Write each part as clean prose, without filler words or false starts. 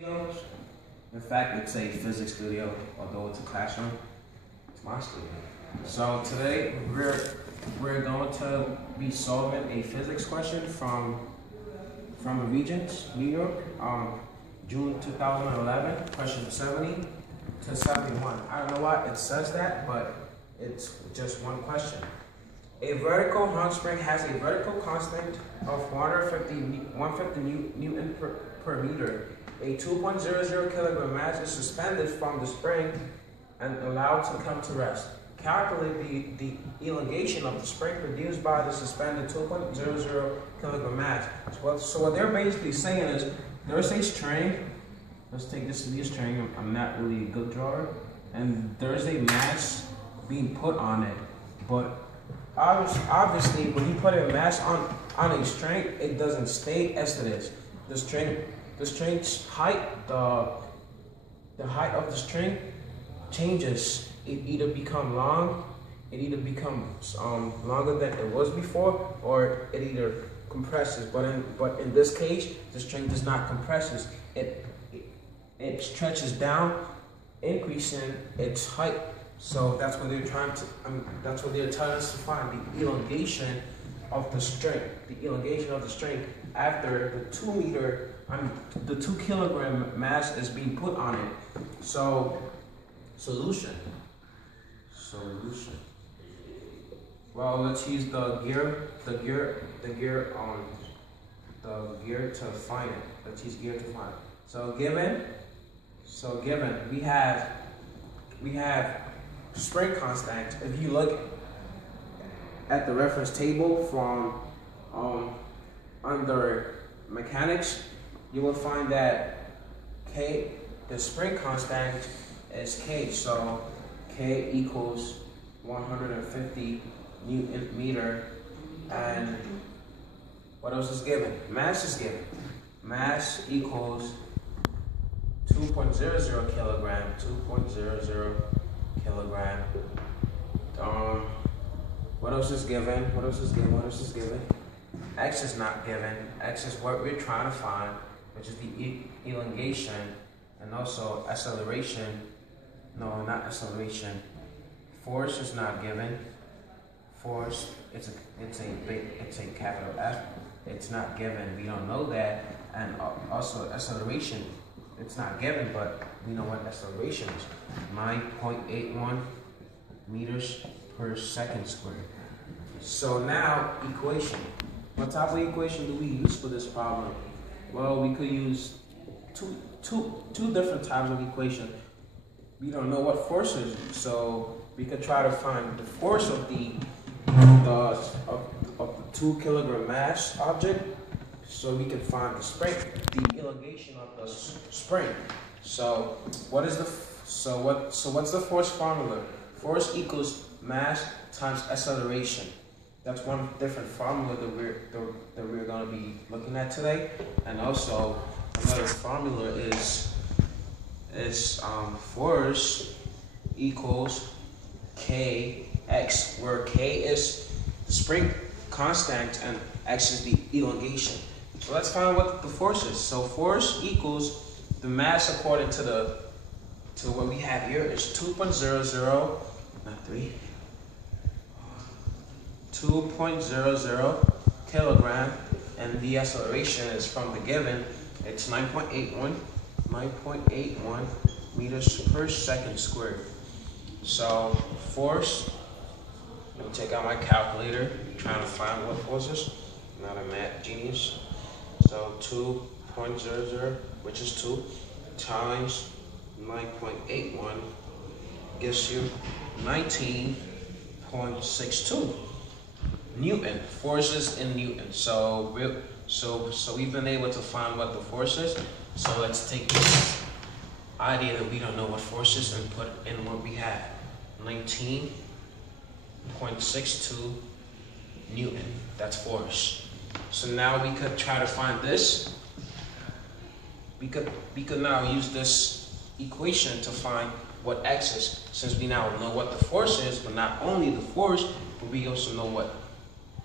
In fact, it's a physics video, although it's a classroom. It's my studio. So today we're going to be solving a physics question from Regents, New York, June 2011, question 70 to 71. I don't know why it says that, but it's just one question. A vertical hung spring has a vertical constant of 150 Newton per meter. A 2.00 kilogram mass is suspended from the spring and allowed to come to rest. Calculate the elongation of the spring produced by the suspended 2.00 kilogram mass. So what they're basically saying is, there's a string. Let's take this to be a string. I'm not really a good drawer. And there's a mass being put on it. But obviously, when you put a mass on a string, it doesn't stay as it is. The string's height, the height of the string changes. It either becomes longer than it was before, or it either compresses. But in this case, the string does not compresses. It stretches down, increasing its height. So that's what they're trying to. That's what they're telling us to find: the elongation of the string. The elongation of the string after the 2 kilogram mass is being put on it. So, solution. Well, let's use the gear to find it. Let's use gear to find it. So given we have spring constant. If you look at the reference table from under mechanics, you will find that K, the spring constant is K. So K equals 150 Newton meter. And what else is given? Mass is given. Mass equals 2.00 kilogram. 2.00 kilogram. What else is given? What else is given? X is not given. X is what we're trying to find, which is the elongation and also acceleration. No, not acceleration. Force is not given. Force, it's a capital F. It's not given. We don't know that. And also acceleration, it's not given, but we know what acceleration is. 9.81 meters per second squared. So now, equation. What type of equation do we use for this problem? Well, we could use two different types of equation. We don't know what force is, so we could try to find the force of the 2 kilogram mass object, so we can find the spring, the elongation of the spring. So what's the force formula? Force equals mass times acceleration. That's one different formula that we're going to be looking at today. And also another formula is force equals Kx, where K is the spring constant and X is the elongation. So let's find what the force is. So force equals the mass according to what we have here is 2.00, not 3. 2.00 kilogram, and the acceleration is from the given. It's 9.81 meters per second squared. So force, let me take out my calculator, trying to find what force is. Not a math genius. So 2.00, which is 2, times 9.81 gives you 19.62 Newton. Forces in Newton. So we've been able to find what the force is. So let's take this idea that we don't know what force is and put in what we have. 19.62 Newton. That's force. So now we could try to find this. We could now use this equation to find what X is, since we now know what the force is, but not only the force, but we also know what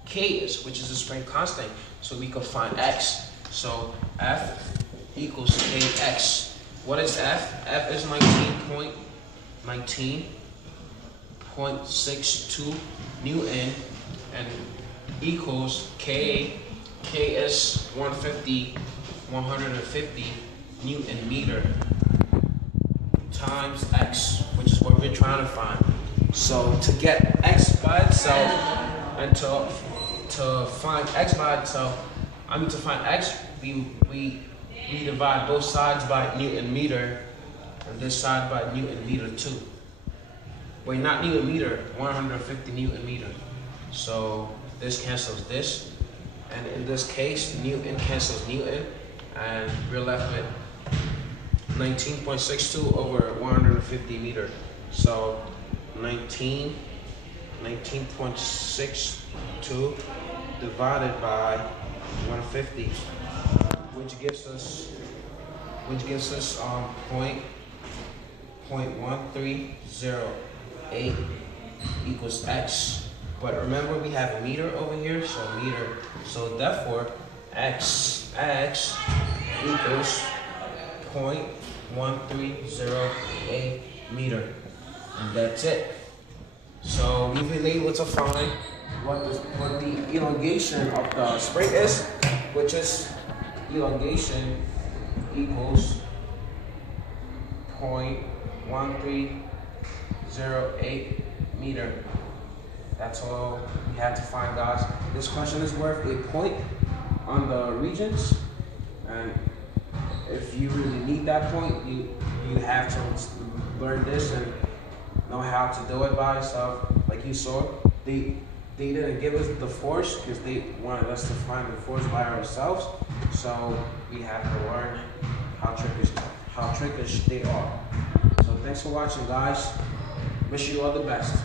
K is, which is the spring constant. So we could find X. So F equals kx. What is F? F is 19.62 Newton, and equals K is 150 Newton meter times X, which is what we're trying to find. So to get X by itself, and to find X by itself, to find X, we divide both sides by Newton meter, and this side by Newton meter too. Wait, not Newton meter, 150 Newton meter. So this cancels this, and in this case, Newton cancels Newton, and we're left with 19.62 over 150 meter. So 19.62 divided by 150, which gives us 0.1308 equals X. But remember, we have a meter over here, so therefore X equals 0.1308 meter, and that's it. So we've been able to find what the elongation of the spring is, which is elongation equals 0.1308 meter. That's all we have to find, guys. This question is worth a point on the regions, and if you really need that point, you have to learn this and know how to do it by yourself. Like you saw, they didn't give us the force because they wanted us to find the force by ourselves. So we have to learn how trickish they are. So thanks for watching, guys. Wish you all the best.